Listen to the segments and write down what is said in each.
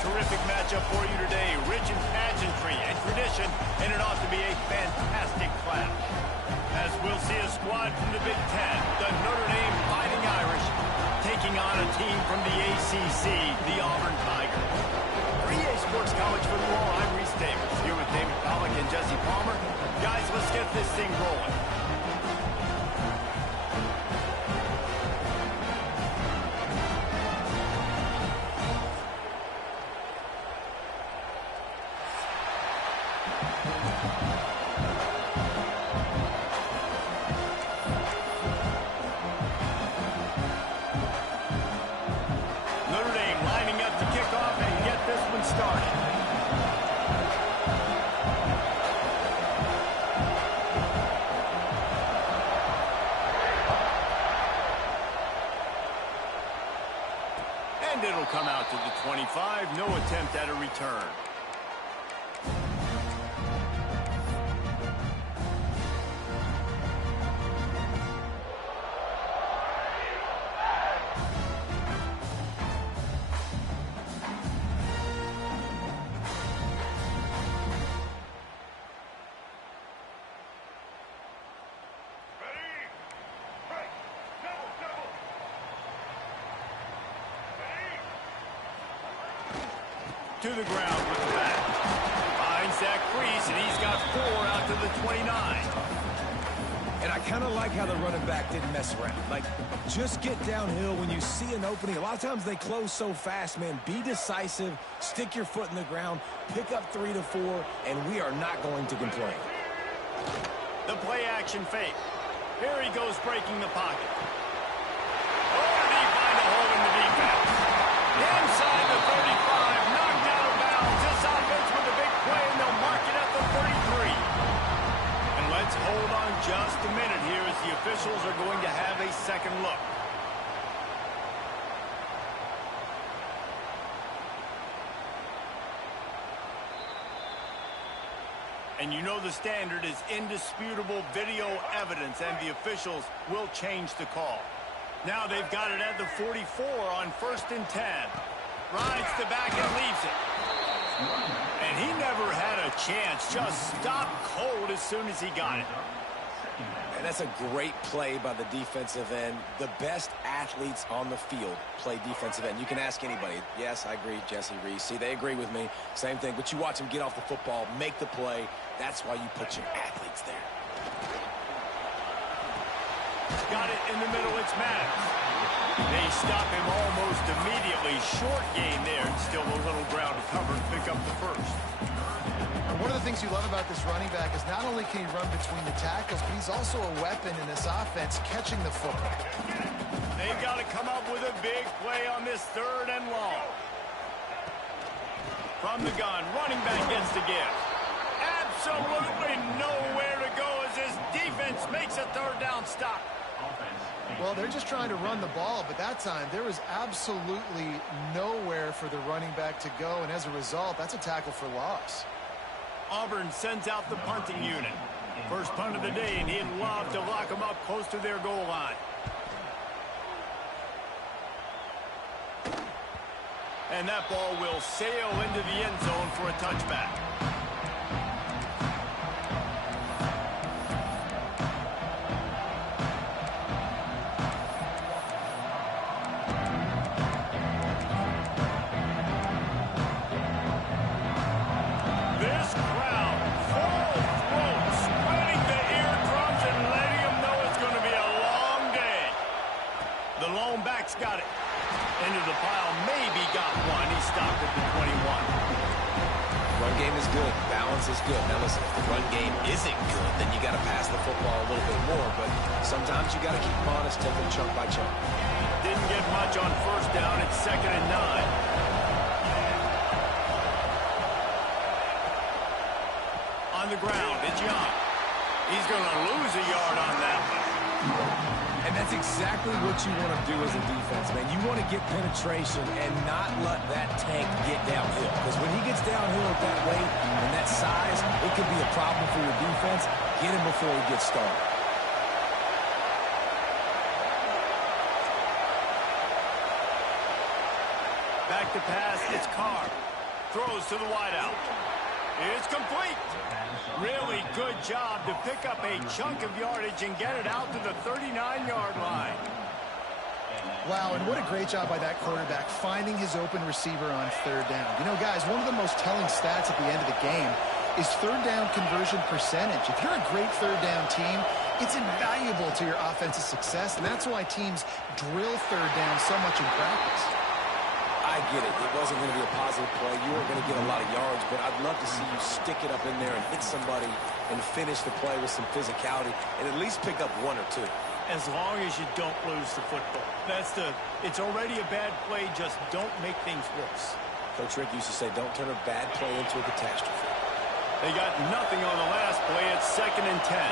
terrific matchup for you today. Rich in pageantry and tradition, and it ought to be a fantastic clash. As we'll see a squad from the Big Ten, the Notre Dame Fighting Irish, taking on a team from the ACC, the Auburn Tigers. For EA Sports College Football, I'm Reese Davis, here with David Pollack and Jesse Palmer. Guys, let's get this thing rolling. Notre Dame lining up to kick off and get this one started. And it'll come out to the 25. No attempt at a return. To the ground with the back. Finds that crease, and he's got 4 out to the 29. And I kind of like how the running back didn't mess around. Like, just get downhill when you see an opening. A lot of times they close so fast, man. Be decisive, stick your foot in the ground, pick up 3 to 4, and we are not going to complain. The play action fake. Here he goes breaking the pocket. Oh, did he find a hole in the defense? Inside the 35, knocked out of bounds. This offense with a big play, and they'll mark it at the 33. And let's hold on just a minute here as the officials are going to have a second look. And you know the standard is indisputable video evidence, and the officials will change the call. Now they've got it at the 44 on 1st and 10. Rides the back and leaves it. And he never had a chance. Just stopped cold as soon as he got it. And that's a great play by the defensive end. The best athletes on the field play defensive end. You can ask anybody. Yes, I agree, Jesse, Reese. See, they agree with me. Same thing. But you watch them get off the football, make the play. That's why you put your athletes there. Got it in the middle, it's Maddox. They stop him almost immediately. Short gain there, and still a little ground to cover and pick up the first. One of the things you love about this running back is not only can he run between the tackles, but he's also a weapon in this offense catching the football. They've got to come up with a big play on this 3rd and long. From the gun, running back gets the give. Absolutely nowhere to go as his defense makes a 3rd down stop. Well, they're just trying to run the ball, but that time there was absolutely nowhere for the running back to go, and as a result, that's a tackle for loss. Auburn sends out the punting unit. First punt of the day, and he'd love to lock them up close to their goal line. And that ball will sail into the end zone for a touchback. Got it. Into the pile, maybe got one. He stopped at the 21. Run game is good. Balance is good. Now listen, if the run game isn't good, then you got to pass the football a little bit more. But sometimes you got to keep them honest, take them chunk by chunk. Didn't get much on 1st down. It's 2nd and 9. On the ground, it's Young. He's going to lose a yard on that one. And that's exactly what you want to do as a defense, man. You want to get penetration and not let that tank get downhill. Because when he gets downhill at that weight and that size, it could be a problem for your defense. Get him before he gets started. Back to pass, it's Carr. Throws to the wideout. It's complete. Really good job to pick up a chunk of yardage and get it out to the 39-yard line. Wow, and what a great job by that quarterback finding his open receiver on third down. You know, guys, one of the most telling stats at the end of the game is third down conversion percentage. If you're a great third down team, it's invaluable to your offensive success, and that's why teams drill third down so much in practice. I get it. It wasn't going to be a positive play. You weren't going to get a lot of yards, but I'd love to see you stick it up in there and hit somebody and finish the play with some physicality and at least pick up one or two. As long as you don't lose the football. It's already a bad play, just don't make things worse. Coach Rick used to say, don't turn a bad play into a catastrophe. They got nothing on the last play. It's 2nd and 10.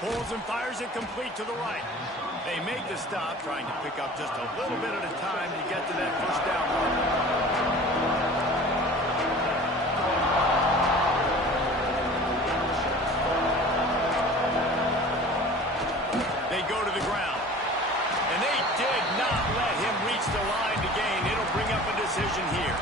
Pulls and fires it complete to the right. They make the stop, trying to pick up just a little bit at a time to get to that first down. They go to the ground. And they did not let him reach the line to gain. It'll bring up a decision here.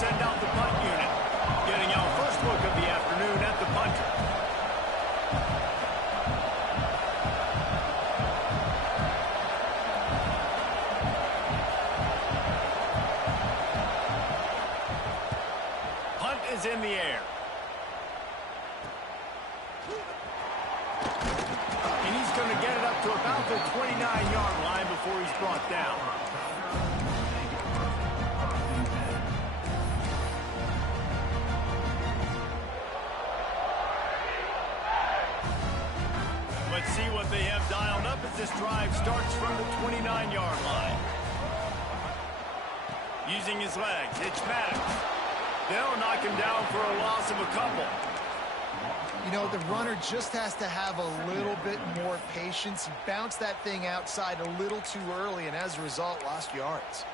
Send out the punt unit. Getting our first look of the afternoon at the punter. Punt is in the air. And he's going to get it up to about the 29-yard line before he's brought down. Let's see what they have dialed up as this drive starts from the 29-yard line. Using his legs, it's Maddox. They'll knock him down for a loss of a couple. You know, the runner just has to have a little bit more patience. He bounced that thing outside a little too early, and as a result, lost yards.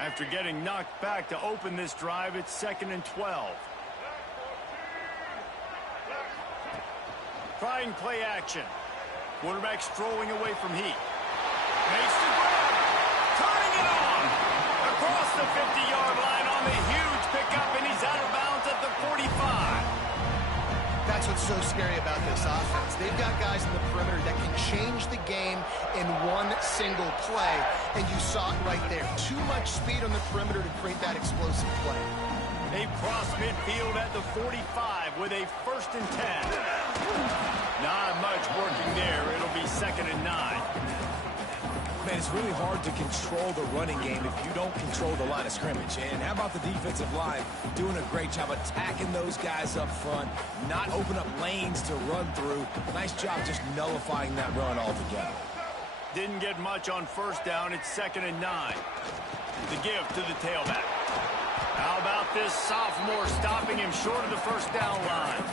After getting knocked back to open this drive, it's 2nd and 12. Trying play action. Quarterback strolling away from heat. Makes the grab. Turning it on. Across the 50-yard line on the huge pickup, and he's out of bounds at the 45. That's what's so scary about this offense. They've got guys in the perimeter that can change the game in one single play, and you saw it right there. Too much speed on the perimeter to create that explosive play. They cross midfield at the 45 with a 1st and 10. Not much working there. It'll be 2nd and 9. Man, it's really hard to control the running game if you don't control the line of scrimmage. And how about the defensive line doing a great job attacking those guys up front, not open up lanes to run through. Nice job just nullifying that run altogether. Didn't get much on 1st down. It's 2nd and 9. The give to the tailback. How about this sophomore stopping him short of the 1st down line?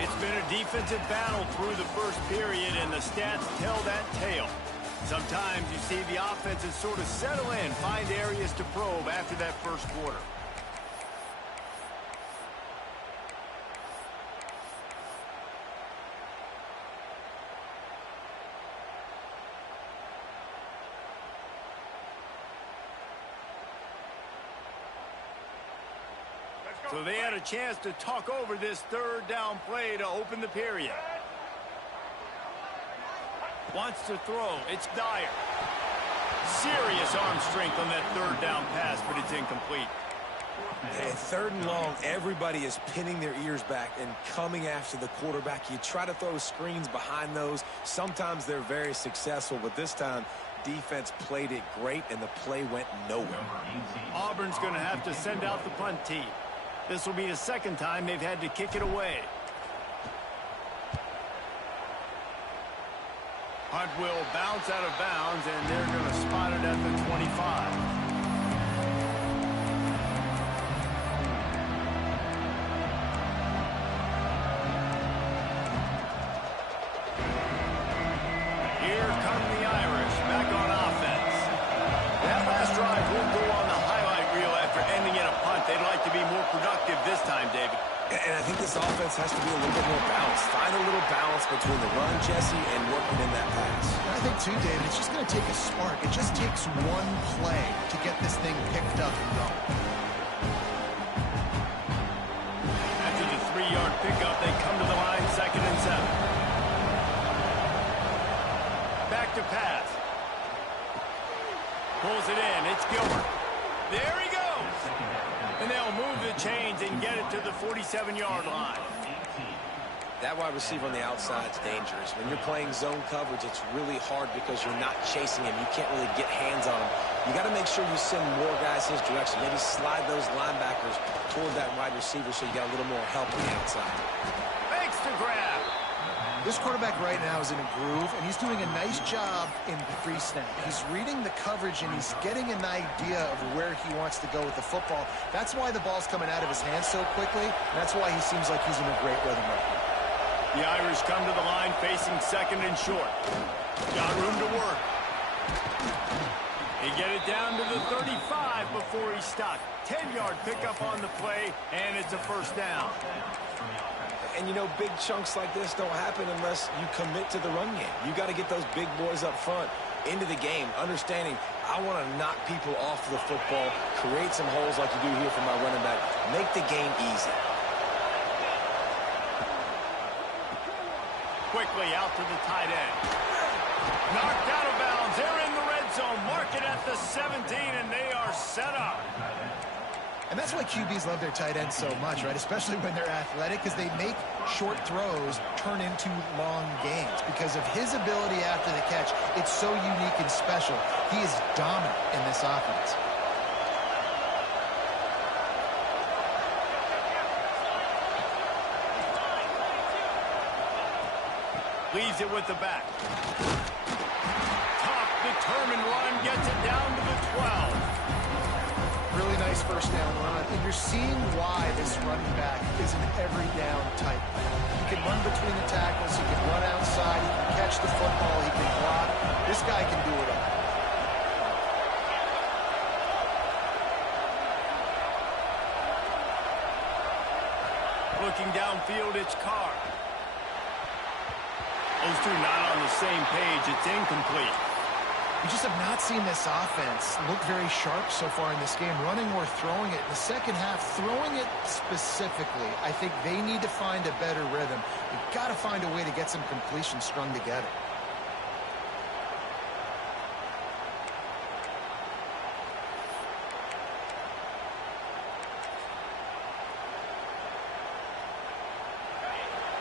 It's been a defensive battle through the first period, and the stats tell that tale. Sometimes you see the offenses sort of settle in, find areas to probe after that first quarter. So they had a chance to talk over this 3rd down play to open the period. Wants to throw. It's Dyer. Serious arm strength on that 3rd down pass, but it's incomplete. And 3rd and long, everybody is pinning their ears back and coming after the quarterback. You try to throw screens behind those. Sometimes they're very successful, but this time defense played it great, and the play went nowhere. Auburn's going to have to send out the punt team. This will be the second time they've had to kick it away. Punt will bounce out of bounds, and they're going to spot it at the 25. They'd like to be more productive this time, David. And I think this offense has to be a little bit more balanced. Find a little balance between the run, Jesse, and working in that pass. I think, too, David, it's just going to take a spark. It just takes one play to get this thing picked up and going. After the 3-yard pickup, they come to the line, 2nd and 7. Back to pass. Pulls it in. It's Gilbert. There he goes. And they'll move the chains and get it to the 47-yard line. That wide receiver on the outside is dangerous. When you're playing zone coverage, it's really hard because you're not chasing him. You can't really get hands on him. You got to make sure you send more guys his direction. Maybe slide those linebackers toward that wide receiver so you got a little more help on the outside. Makes the grab. This quarterback right now is in a groove, and he's doing a nice job in pre-snap. He's reading the coverage, and he's getting an idea of where he wants to go with the football. That's why the ball's coming out of his hands so quickly, and that's why he seems like he's in a great rhythm right now. The Irish come to the line facing 2nd and short. Got room to work. He get it down to the 35 before he's stopped. 10-yard pickup on the play, and it's a 1st down. And, you know, big chunks like this don't happen unless you commit to the run game. You got to get those big boys up front into the game, understanding I want to knock people off the football, create some holes like you do here for my running back, make the game easy. Quickly out to the tight end. Knocked out of bounds. They're in the red zone. Mark it at the 17, and they are set up. And that's why QBs love their tight ends so much, right? Especially when they're athletic, because they make short throws turn into long gains. Because of his ability after the catch, it's so unique and special. He is dominant in this offense. Leaves it with the back. Tough, determined run, gets it down to the 12. Really nice 1st down run, and you're seeing why this running back is an every down type. He can run between the tackles, he can run outside, he can catch the football, he can block. This guy can do it all. Looking downfield, it's Carr. Those two not on the same page. It's incomplete. We just have not seen this offense look very sharp so far in this game, running or throwing it. In the second half, throwing it specifically, I think they need to find a better rhythm. You've got to find a way to get some completions strung together.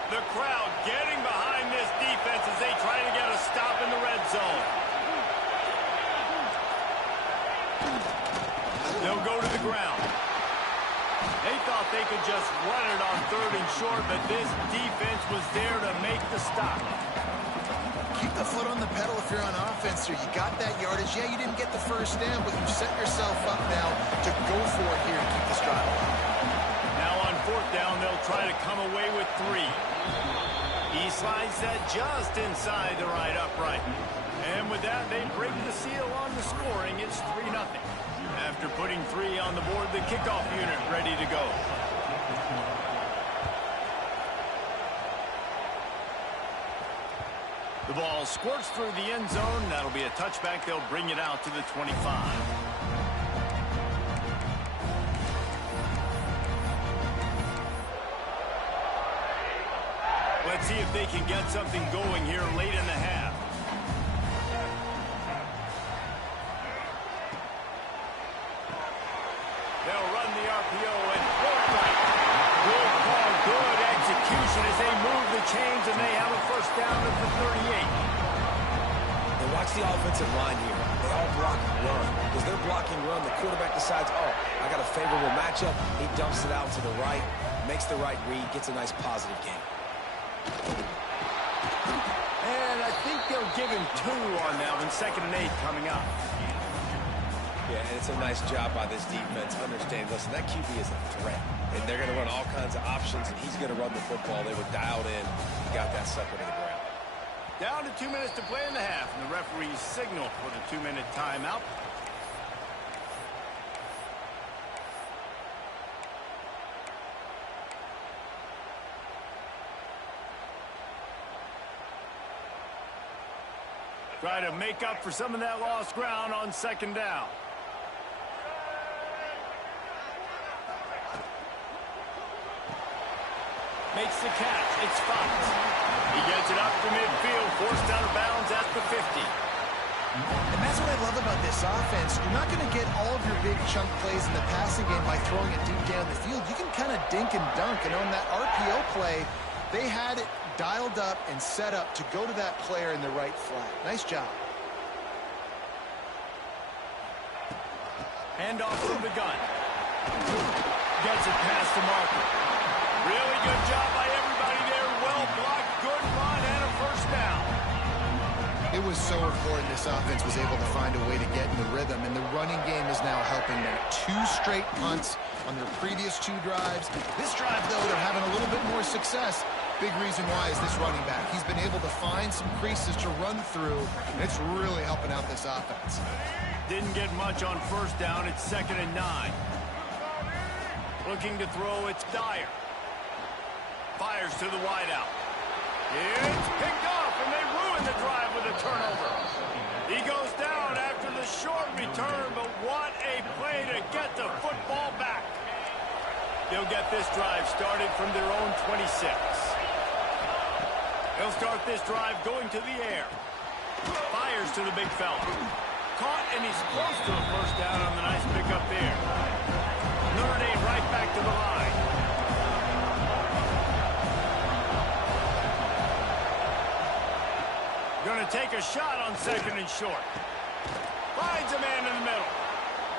The crowd getting behind this defense as they try to get a stop in the red zone. They'll go to the ground. They thought they could just run it on 3rd and short, but this defense was there to make the stop. Keep the foot on the pedal if you're on offense here. You got that yardage. Yeah, you didn't get the 1st down, but you set yourself up now to go for it here and keep this drive alive. Now on 4th down, they'll try to come away with 3. He slides that just inside the right upright. And with that, they break the seal on the scoring. It's 3-0. After putting 3 on the board, the kickoff unit ready to go. The ball squirts through the end zone. That'll be a touchback. They'll bring it out to the 25. Let's see if they can get something going here late in the half. They'll run the RPO and good call, good execution as they move the chains, and they have a 1st down at the 38. And watch the offensive line here. They all block and run. Because they're blocking run, the quarterback decides, oh, I got a favorable matchup. He dumps it out to the right, makes the right read, gets a nice positive game. And I think they'll give him 2 on that one. 2nd and 8 coming up. Yeah, and it's a nice job by this defense. Understand, listen, that QB is a threat. And they're going to run all kinds of options, and he's going to run the football. They were dialed in. He got that sucker to the ground. Down to 2 minutes to play in the half, and the referees signal for the 2-minute timeout. Try to make up for some of that lost ground on 2nd down. Makes the catch. It's Fox. He gets it up to midfield, forced out of bounds at the 50. And that's what I love about this offense. You're not going to get all of your big chunk plays in the passing game by throwing it deep down the field. You can kind of dink and dunk. And on that RPO play, they had it dialed up and set up to go to that player in the right flat. Nice job. Hand off from the gun. Gets it past the marker. Really good job by everybody there. Well blocked, good run, and a 1st down. It was so important this offense was able to find a way to get in the rhythm, and the running game is now helping them. 2 straight punts on their previous 2 drives. This drive, though, they're having a little bit more success. Big reason why is this running back. He's been able to find some creases to run through, and it's really helping out this offense. Didn't get much on 1st down. It's 2nd and 9. Looking to throw, it's Dyer. Fires to the wideout. It's picked off, and they ruin the drive with a turnover. He goes down after the short return, but what a play to get the football back. They'll get this drive started from their own 26. He'll start this drive going to the air. Fires to the big fella. Caught, and he's close to a 1st down on the nice pickup there. Notre Dame right back to the line. Going to take a shot on 2nd and short. Finds a man in the middle.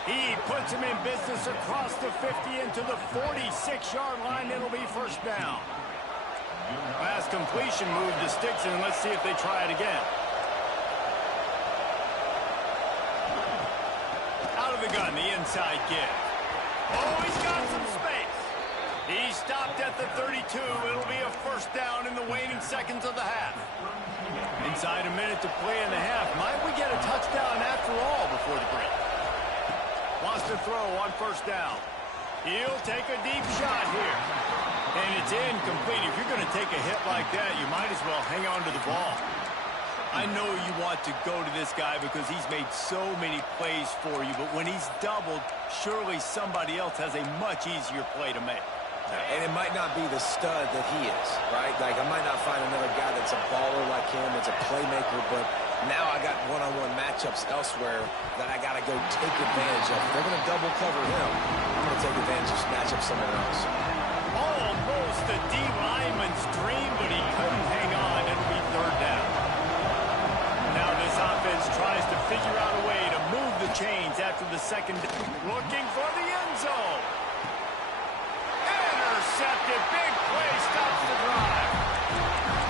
He puts him in business across the 50 into the 46-yard line. It'll be 1st down. Pass completion move to Stinson. Let's see if they try it again. Out of the gun, the inside give. Oh, he's got some space. He stopped at the 32. It'll be a 1st down in the waning seconds of the half. Inside a minute to play in the half. Might we get a touchdown after all before the break? Wants to throw on 1st down. He'll take a deep shot here. And it's incomplete. If you're going to take a hit like that, you might as well hang on to the ball. I know you want to go to this guy because he's made so many plays for you, but when he's doubled, surely somebody else has a much easier play to make. And it might not be the stud that he is, right? Like, I might not find another guy that's a baller like him, that's a playmaker, but now I got one-on-one matchups elsewhere that I got to go take advantage of. If they're going to double cover him, I'm going to take advantage of match up somewhere else. Almost a D-lineman's dream, but he couldn't hang on. It'll be 3rd down. Now this offense tries to figure out a way to move the chains after the 2nd. Looking for the end zone. Intercepted. Big play. Stops the drive.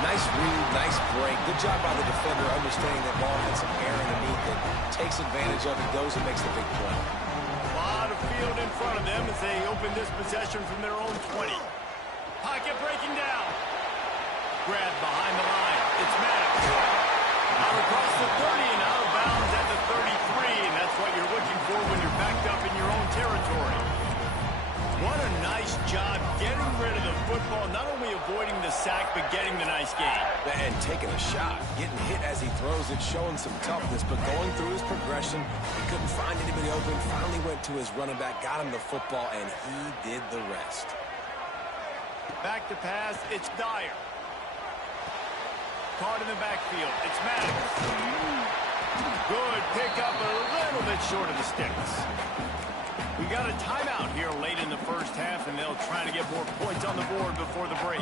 Nice read, nice break. Good job by the defender understanding that ball had some air underneath it. Takes advantage of it, goes and makes the big play. A lot of field in front of them as they open this possession from their own 20. Pocket breaking down. Grabbed behind the line. It's Maddox. Out across the 30 and out of bounds at the 33, and that's what you're looking for when you're backed up in your own territory. What a nice job getting rid of the football, not only avoiding the sack, but getting the nice gain. And taking a shot, getting hit as he throws it, showing some toughness, but going through his progression, he couldn't find anybody open, finally went to his running back, got him the football, and he did the rest. Back to pass, it's Dyer. Caught in the backfield, it's Maddox. Good pickup, but a little bit short of the sticks. We got a timeout here late in the 1st half, and they'll try to get more points on the board before the break.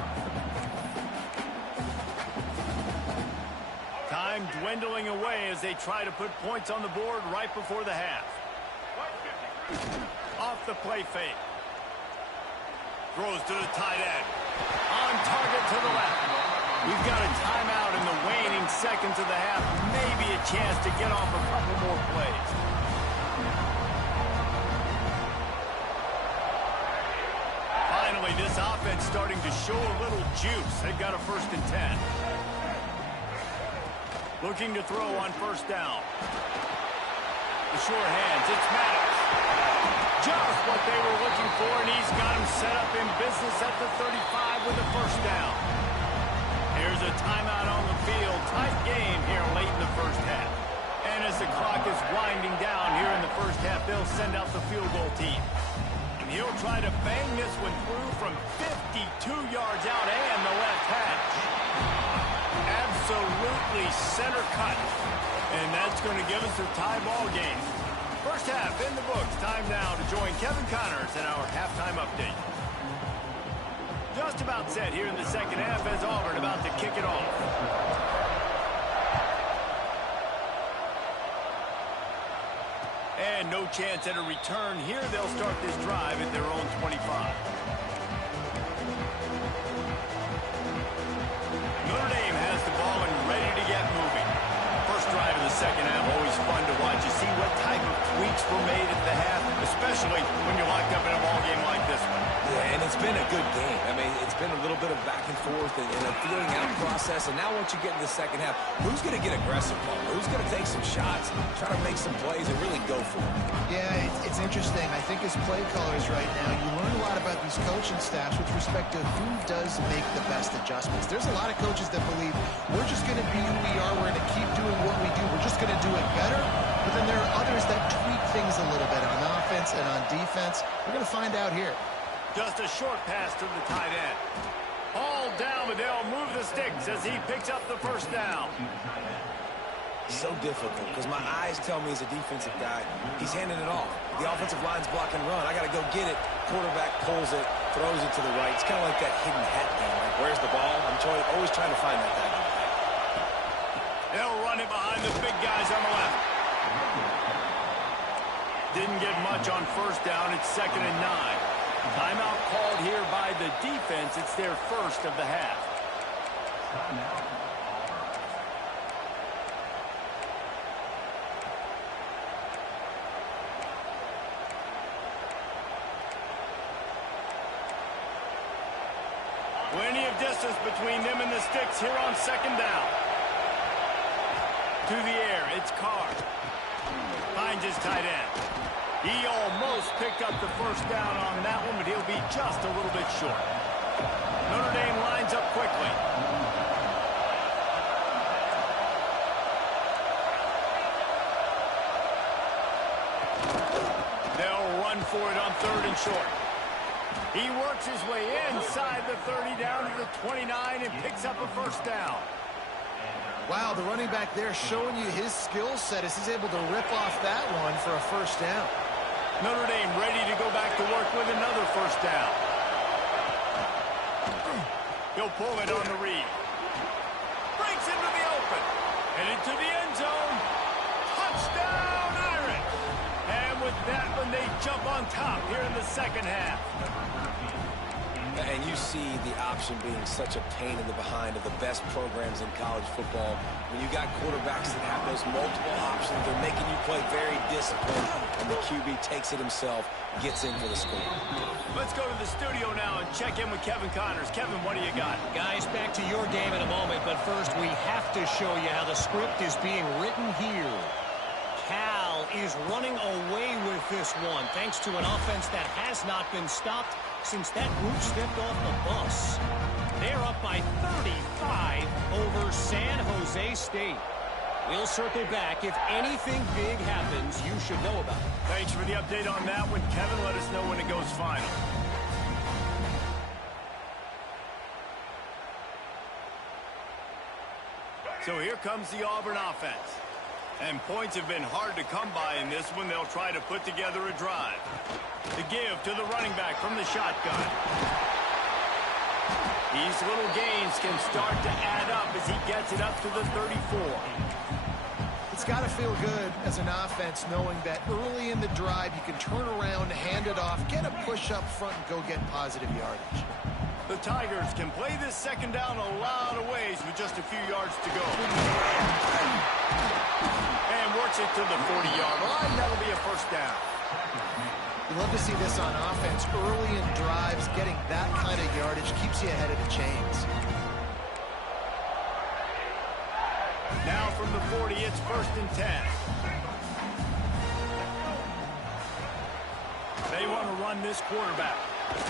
Time time dwindling away as they try to put points on the board right before the half. Off the play fake. Throws to the tight end. On target to the left. We've got a timeout in the waning seconds of the half. Maybe a chance to get off a couple more plays. Finally, this offense starting to show a little juice. They've got a 1st and 10. Looking to throw on 1st down. The sure hands. It's Maddox. Just what they were looking for, and he's got him set up in business at the 35 with a 1st down. Here's a timeout on the field. Tight game here late in the 1st half. And as the clock is winding down here in the 1st half, they'll send out the field goal team. And he'll try to bang this one through from 52 yards out and the left hatch. Absolutely center cut. And that's going to give us a tie ball game. 1st half in the books. Time now to join Kevin Connors in our halftime update. Just about set here in the 2nd half as Auburn about to kick it off. And no chance at a return here. They'll start this drive at their own 25. Notre Dame has the ball and ready to get moving. First drive of the 2nd half, always fun to watch. You see what type of tweaks were made at the half, especially when you're locked up in a ball game like this one. Yeah, and it's been a good game. I mean, it's been a little bit of back and forth and a feeling out process. And now once you get in the 2nd half, who's going to get aggressive, Paul? Who's going to take some shots, try to make some plays, and really go for it? Yeah, it's interesting. I think as play callers right now, you learn a lot about these coaching staffs with respect to who does make the best adjustments. There's a lot of coaches that believe we're just going to be who we are. We're going to keep doing what we do. We're just going to do it better. But then there are others that tweak things a little bit on offense and on defense. We're going to find out here. Just a short pass to the tight end. All down, but they'll move the sticks as he picks up the 1st down. So difficult because my eyes tell me as a defensive guy, he's handing it off. The offensive line's block and run. I got to go get it. Quarterback pulls it, throws it to the right. It's kind of like that hidden hat game. Like, where's the ball? I'm always trying to find that guy. They'll run it behind the big guys on the left. Didn't get much on 1st down. It's 2nd and 9. Timeout called here by the defense. It's their 1st of the half. Plenty of distance between them and the sticks here on 2nd down. To the air, it's Carr. Finds his tight end. He almost picked up the 1st down on that one, but he'll be just a little bit short. Notre Dame lines up quickly. They'll run for it on 3rd and short. He works his way inside the 30 down to the 29 and picks up a 1st down. Wow, the running back there showing you his skill set as he's able to rip off that one for a 1st down. Notre Dame ready to go back to work with another 1st down. He'll pull it on the read. Breaks into the open. Headed to the end zone. Touchdown, Irish. And with that one, they jump on top here in the 2nd half. And you see the option being such a pain in the behind of the best programs in college football. When you got quarterbacks that have those multiple options, they're making you play very disciplined, and the QB takes it himself, gets in for the score. Let's go to the studio now and check in with Kevin Connors. Kevin, what do you got? Guys, back to your game in a moment, but first we have to show you how the script is being written here. Cal is running away with this one, thanks to an offense that has not been stopped since that group stepped off the bus. They're up by 35 over San Jose State. We'll circle back. If anything big happens, you should know about it. Thanks for the update on that one, Kevin. Let us know when it goes final. So here comes the Auburn offense. And points have been hard to come by in this one. They'll try to put together a drive. The give to the running back from the shotgun. These little gains can start to add up as he gets it up to the 34. It's got to feel good as an offense knowing that early in the drive you can turn around, hand it off, get a push up front, and go get positive yardage. The Tigers can play this second down a lot of ways with just a few yards to go. And works it to the 40-yard line. That'll be a first down. You love to see this on offense. Early in drives, getting that kind of yardage keeps you ahead of the chains. Now from the 40, it's 1st and 10. They want to run this quarterback. They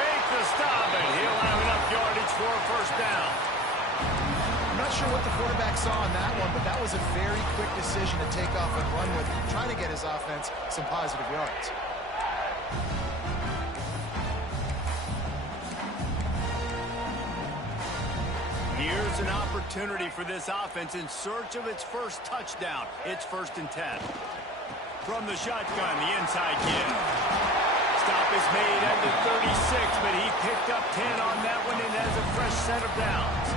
make the stop, and he'll have enough yardage for a first down. I'm not sure what the quarterback saw on that one, but that was a very quick decision to take off and run with, trying to get his offense some positive yards. Here's an opportunity for this offense in search of its first touchdown. It's 1st and 10. From the shotgun, the inside give. Stop is made at the 36, but he picked up 10 on that one and has a fresh set of downs.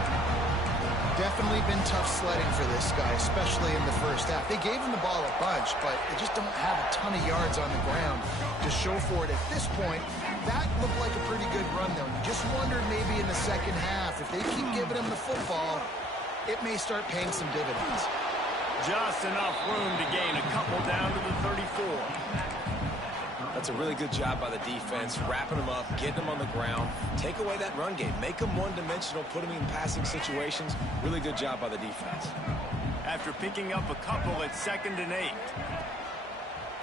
Definitely been tough sledding for this guy, especially in the first half. They gave him the ball a bunch, but they just don't have a ton of yards on the ground to show for it at this point. That looked like a pretty good run, though. You just wondered maybe in the second half, if they keep giving him the football, it may start paying some dividends. Just enough room to gain a couple down to the 34. That's a really good job by the defense, wrapping them up, getting them on the ground. Take away that run game. Make them one-dimensional, put them in passing situations. Really good job by the defense. After picking up a couple at 2nd and 8.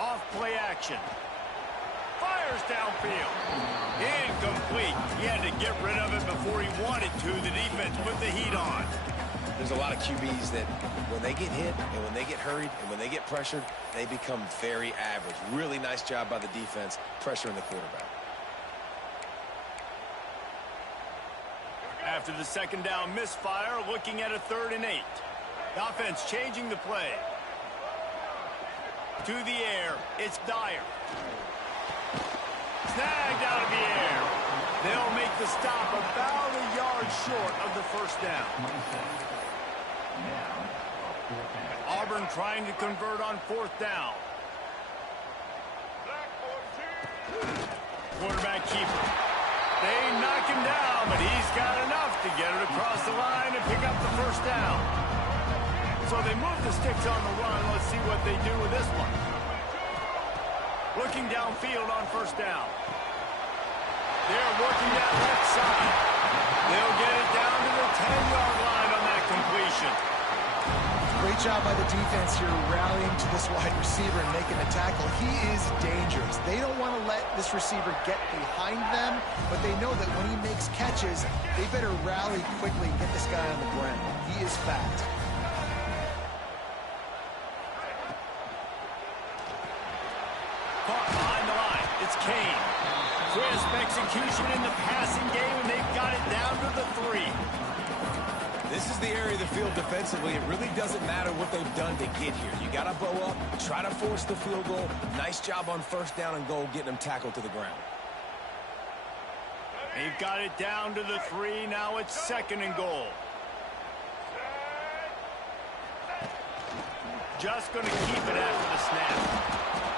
Off play action. Fires downfield. Incomplete. He had to get rid of it before he wanted to. The defense put the heat on. There's a lot of QBs that when they get hit and when they get hurried and when they get pressured, they become very average. Really nice job by the defense pressuring the quarterback. After the second down misfire, looking at a 3rd and 8. The offense changing the play. To the air, it's Dyer. Snagged out of the air. They'll make the stop about a yard short of the first down. Auburn trying to convert on 4th down. Quarterback keeper. They knock him down, but he's got enough to get it across the line and pick up the first down. So they move the sticks on the run. Let's see what they do with this one. Looking downfield on 1st down. They're working that left side. They'll get it down to the 10-yard line on that completion. Great job by the defense here, rallying to this wide receiver and making the tackle. He is dangerous. They don't want to let this receiver get behind them, but they know that when he makes catches, they better rally quickly and get this guy on the ground. He is fast. Caught behind the line. It's Kane. Crisp execution in the passing game, and they've got it down to the 3. This is the area of the field defensively. It really doesn't matter what they've done to get here. You got to bow up, try to force the field goal. Nice job on 1st down and goal, getting them tackled to the ground. They've got it down to the 3. Now it's 2nd and goal. Just going to keep it after the snap.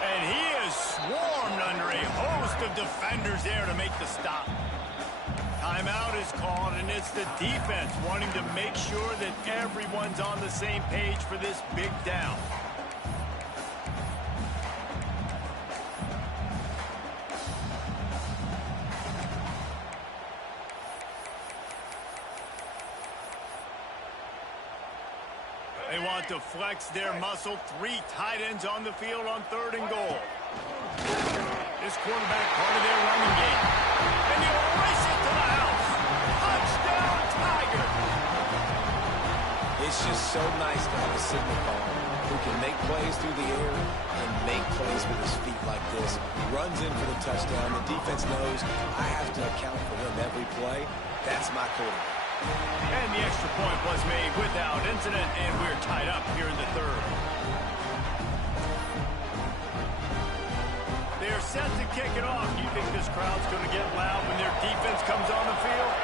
And he is swarmed under a host of defenders there to make the stop. Timeout is called, and it's the defense wanting to make sure that everyone's on the same page for this big down. They want to flex their muscle. 3 tight ends on the field on 3rd and goal. This quarterback part of their running game. And he'll race it to the house. Touchdown, Tiger. It's just so nice to have a signal caller who can make plays through the air and make plays with his feet like this. Runs in for the touchdown. The defense knows I have to account for him every play. That's my quarterback. And the extra point was made without incident, and we're tied up here in the 3rd. They're set to kick it off. You think this crowd's going to get loud when their defense comes on the field.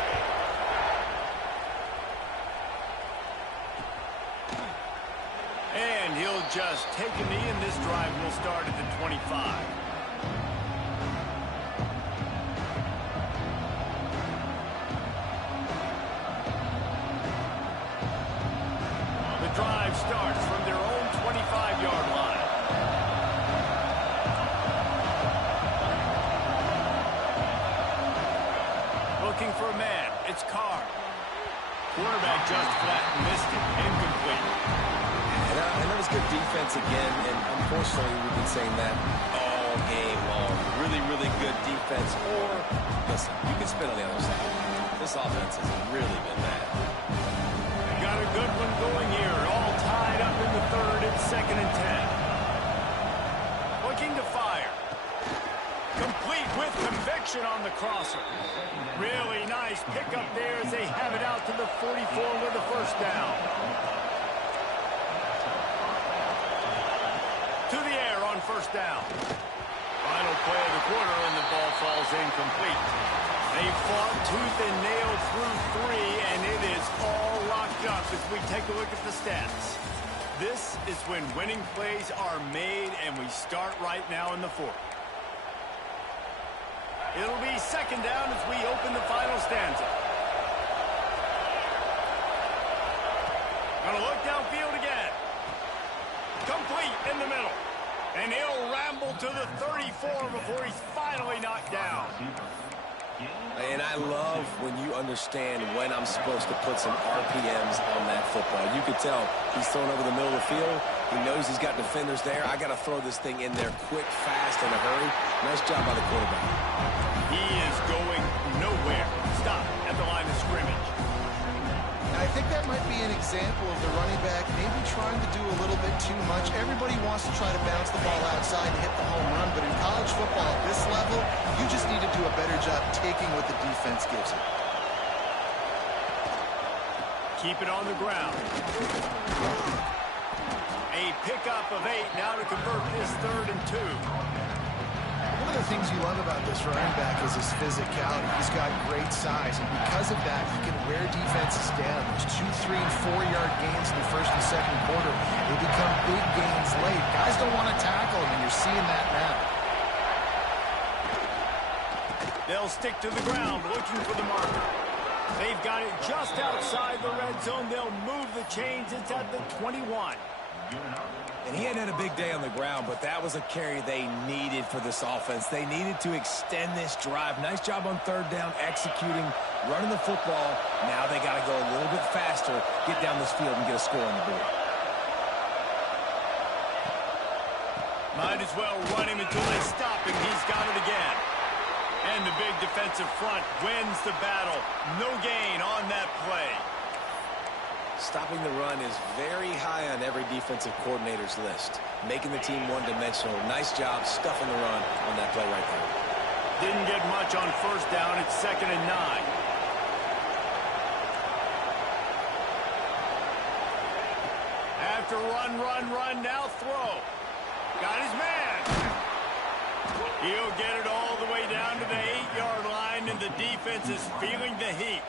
And he'll just take a knee, and this drive will start at the 25. The drive starts from their own 25-yard line. Looking for a man. It's Carr. Quarterback just flat missed it. Incomplete. And that was good defense again, and unfortunately we've been saying that all game long. Really, really good defense. Or, listen, you can spin on the other side. This offense has really been bad. Got a good one going here. All tied up in the third. It's 2nd and 10. Looking to fire. Complete with conviction on the crosser. Really nice pickup there as they have it out to the 44 with a first down. To the air on first down. Final play of the quarter, and the ball falls incomplete. They fought tooth and nail through 3, and it is all locked up as we take a look at the stats. This is when winning plays are made, and we start right now in the 4th. It'll be 2nd down as we open the final stanza. Gonna look downfield again. Complete in the middle. And he'll ramble to the 34 before he's finally knocked down. And I love when you understand when I'm supposed to put some RPMs on that football. You could tell he's thrown over the middle of the field. He knows he's got defenders there. I got to throw this thing in there quick, fast, in a hurry. Nice job by the quarterback. He is going nowhere. Stop at the line of scrimmage. I think that might be an example of the running back maybe trying to do a little bit too much. Everybody wants to try to bounce the ball outside and hit the home run, but in college football at this level, you just need to do a better job taking what the defense gives you. Keep it on the ground. A pickup of 8 now to convert this 3rd and 2. One of the things you love about this running back is his physicality. He's got great size, and because of that, he can wear defenses down. Those 2, 3, and 4-yard gains in the 1st and 2nd quarter, they become big gains late. Guys don't want to tackle him, and you're seeing that now. They'll stick to the ground, looking for the marker. They've got it just outside the red zone. They'll move the chains. It's at the 21. And he hadn't had a big day on the ground, but that was a carry they needed for this offense. They needed to extend this drive. Nice job on 3rd down, executing, running the football. Now they got to go a little bit faster, get down this field, and get a score on the board. Might as well run him until they stop him. He's got it again. And the big defensive front wins the battle. No gain on that play. Stopping the run is very high on every defensive coordinator's list. Making the team one-dimensional. Nice job stuffing the run on that play right there. Didn't get much on first down. It's 2nd and 9. After run, now throw. Got his man. He'll get it all the way down to the 8-yard line, and the defense is feeling the heat.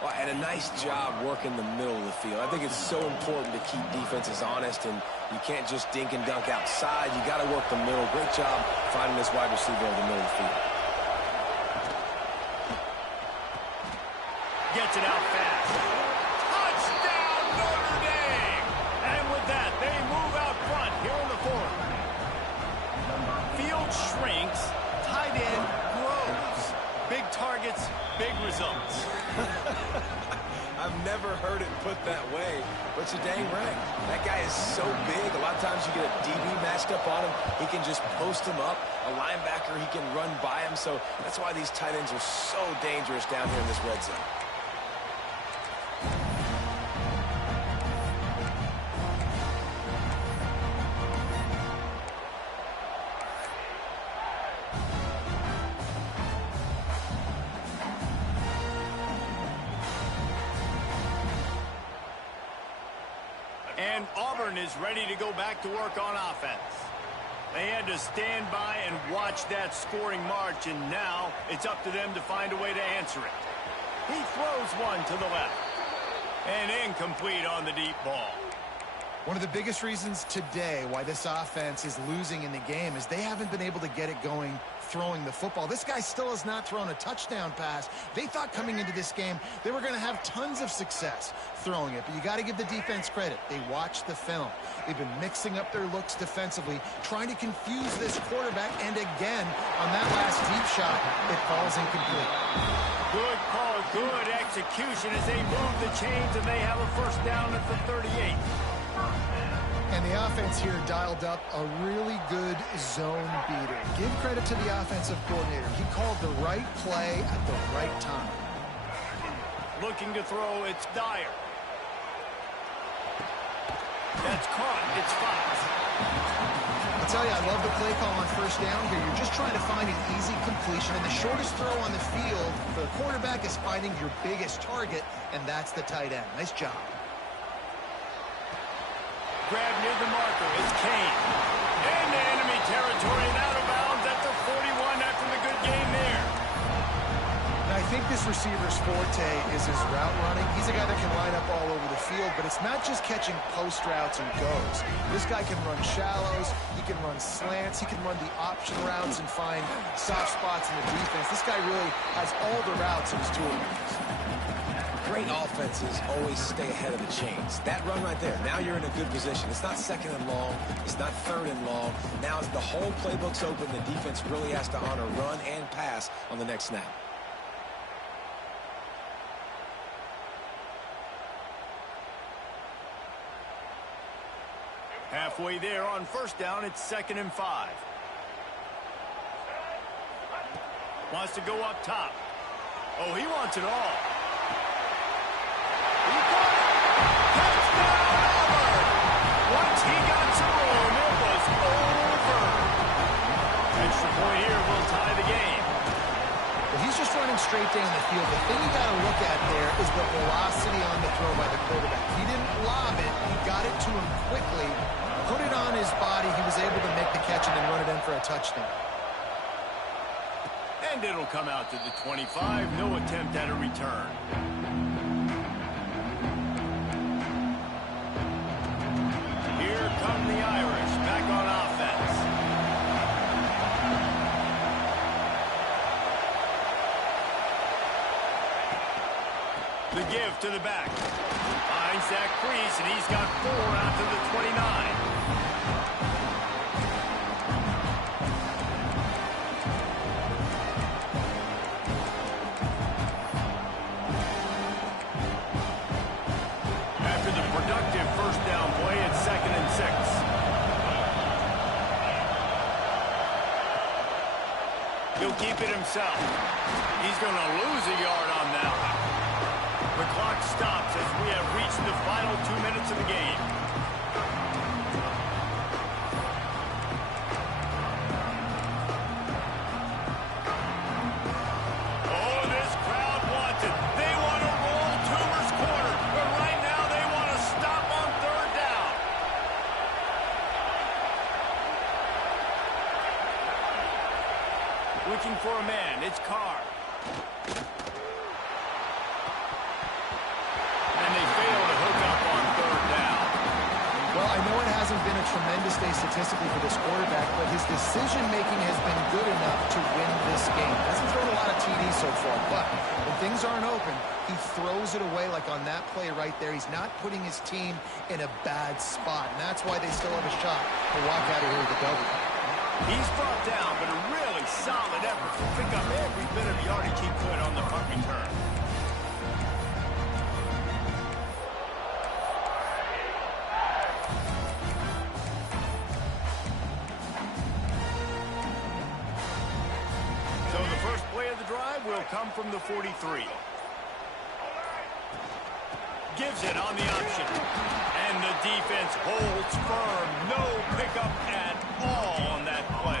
Well, and a nice job working the middle of the field. I think it's so important to keep defenses honest, and you can't just dink and dunk outside. You got to work the middle. Great job finding this wide receiver over the middle of the field. Gets it out fast. Touchdown, Notre Dame! And with that, they move out front here in the 4th. Field shrinks. Tight end grows. Big targets, big results. I've never heard it put that way, but you're dang right. That guy is so big. A lot of times you get a DB matched up on him. He can just post him up. A linebacker, he can run by him. So that's why these tight ends are so dangerous down here in this red zone. And Auburn is ready to go back to work on offense. They had to stand by and watch that scoring march, and now it's up to them to find a way to answer it. He throws one to the left. And incomplete on the deep ball. One of the biggest reasons today why this offense is losing in the game is they haven't been able to get it going throwing the football. This guy still has not thrown a touchdown pass. They thought coming into this game they were going to have tons of success throwing it, but you got to give the defense credit. They watched the film. They've been mixing up their looks defensively, trying to confuse this quarterback, and again, on that last deep shot, it falls incomplete. Good call, good execution as they move the chains, and they have a first down at the 38. And the offense here dialed up a really good zone beater. Give credit to the offensive coordinator. He called the right play at the right time. Looking to throw, it's Dyer. That's caught. It's Fox. I'll tell you, I love the play call on first down here. You're just trying to find an easy completion, and the shortest throw on the field for the quarterback is finding your biggest target, and that's the tight end. Nice job. Grab near the marker. It's Kane. Into enemy territory and out of bounds at the 41 after the good game there. And I think this receiver's forte is his route running. He's a guy that can line up all over the field, but it's not just catching post routes and goes. This guy can run shallows. He can run slants. He can run the option routes and find soft spots in the defense. This guy really has all the routes in his toolbox. Great offenses always stay ahead of the chains. That run right there, now you're in a good position. It's not second and long. It's not third and long. Now as the whole playbook's open, the defense really has to honor run and pass on the next snap. Halfway there on first down, it's 2nd and 5. Wants to go up top. Oh, he wants it all. He got it. Touchdown, Auburn. Once he got some room, it was over. Extra point here will tie the game. Well, he's just running straight down the field. The thing you got to look at there is the velocity on the throw by the quarterback. He didn't lob it. He got it to him quickly, put it on his body. He was able to make the catch and then run it in for a touchdown. And it'll come out to the 25. No attempt at a return. Here come the Irish back on offense. The give to the back. Finds that crease, and he's got 4 out to the 29. After the productive first down play, it's 2nd and 6. He'll keep it himself. He's going to lose a yard on that one. The clock stops as we have reached the final 2 minutes of the game. Oh, this crowd wants it. They want to roll Toomer's corner, but right now they want to stop on 3rd down. Looking for a man. It's Carr. Been a tremendous day statistically for this quarterback, but his decision-making has been good enough to win this game. Hasn't thrown a lot of TDs so far, but when things aren't open, he throws it away like on that play right there. He's not putting his team in a bad spot, and that's why they still have a shot to walk out of here with a W. He's brought down, but a really solid effort to pick up every bit of yardage he could on the punt return. Will come from the 43. Gives it on the option. And the defense holds firm. No pickup at all on that play.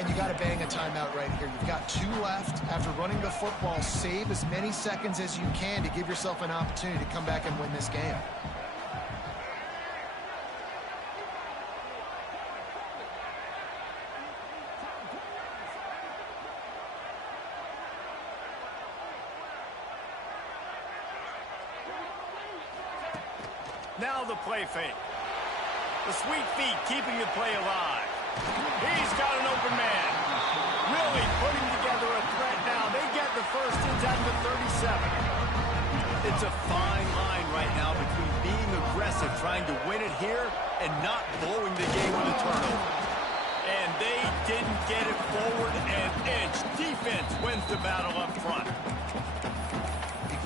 And you got to bang a timeout right here. You've got 2 left. After running the football, save as many seconds as you can to give yourself an opportunity to come back and win this game. Now the play fake. The sweet feet keeping the play alive. He's got an open man. Really putting together a threat now. They get the first inside the 37. It's a fine line right now between being aggressive, trying to win it here, and not blowing the game with a turnover. And they didn't get it forward an inch. Defense wins the battle up front.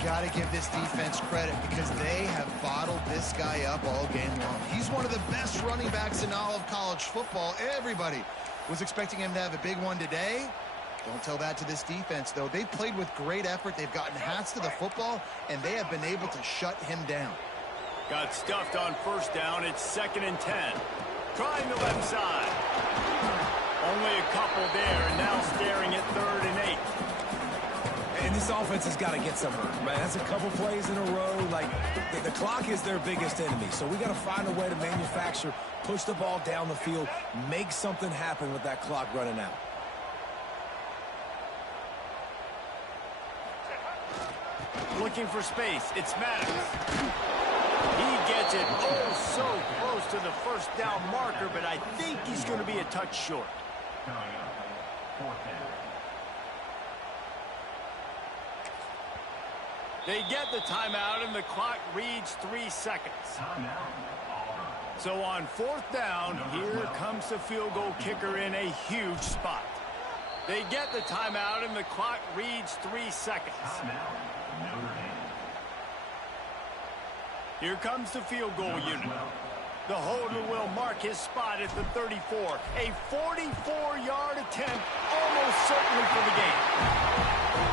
Got to give this defense credit because they have bottled this guy up all game long. He's one of the best running backs in all of college football. Everybody was expecting him to have a big one today. Don't tell that to this defense, though. They played with great effort. They've gotten hats to the football, and they have been able to shut him down. Got stuffed on first down. It's 2nd and 10. Trying the left side. Only a couple there, and now staring at 3rd and 8. And this offense has got to get somewhere, man. That's a couple plays in a row. Like, the clock is their biggest enemy. So we got to find a way to manufacture, push the ball down the field, make something happen with that clock running out. Looking for space. It's Maddox. He gets it oh so close to the first down marker, but I think he's going to be a touch short. They get the timeout, and the clock reads 3 seconds. So on 4th down, here comes the field goal kicker in a huge spot. They get the timeout, and the clock reads 3 seconds. Here comes the field goal unit. The holder will mark his spot at the 34. A 44-yard attempt, almost certainly for the game.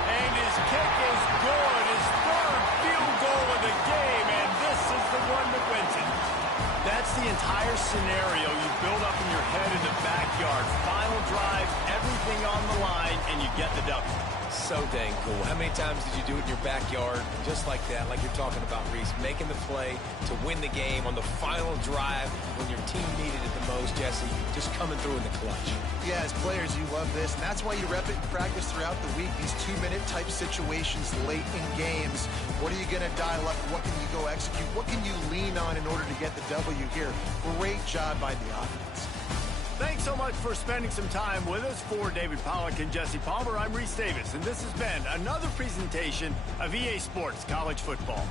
And his kick is good. His 3rd field goal of the game, and this is the one that wins it. That's the entire scenario you build up in your head in the backyard. Final drive, everything on the line, and you get the W. So dang cool. How many times did you do it in your backyard? Just like that, like you're talking about, Reese. Making the play to win the game on the final drive when your team needed it the most, Jesse. Just coming through in the clutch. Yeah, as players, you love this, and that's why you rep it in practice throughout the week. These 2-minute type situations late in games. What are you going to dial up? What can you go execute? What can you lean on in order to get the W here? Great job by the offense. Thanks so much for spending some time with us. For David Pollack and Jesse Palmer, I'm Reese Davis, and this has been another presentation of EA Sports College Football.